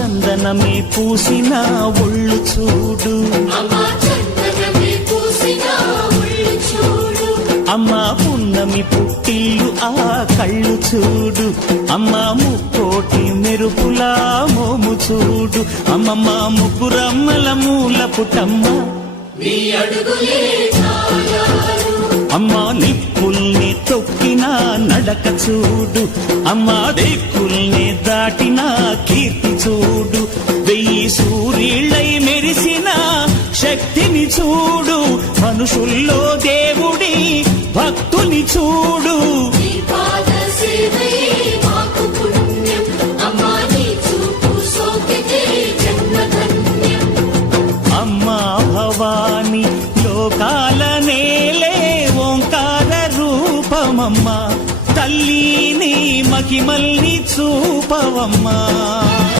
చందనమే పూసిన ఒళ్ళు చూడు, అమ్మా పున్నమి పుట్టిల్లు ఆ కళ్ళు చూడు, అమ్మా ముక్కోటి మెరుపులా మోము చూడు, అమ్మమ్మ ముగ్గురమ్మల మూల పుటమ్మ అమ్మా నిప్పుల్ని తొక్కిన నడక చూడు, అమ్మా దిక్కుల్ని దాటిన కీర్తి చూడు, 1000 సూర్యుళ్ళై మెరిసిన శక్తిని చూడు, మనుషుల్లో దేవుడి భక్తుని చూడు. అమ్మా భవాని లోకాల నేలే ఓంకార రూపమమ్మా, తల్లిని మహిమల్ని చూపవమ్మా.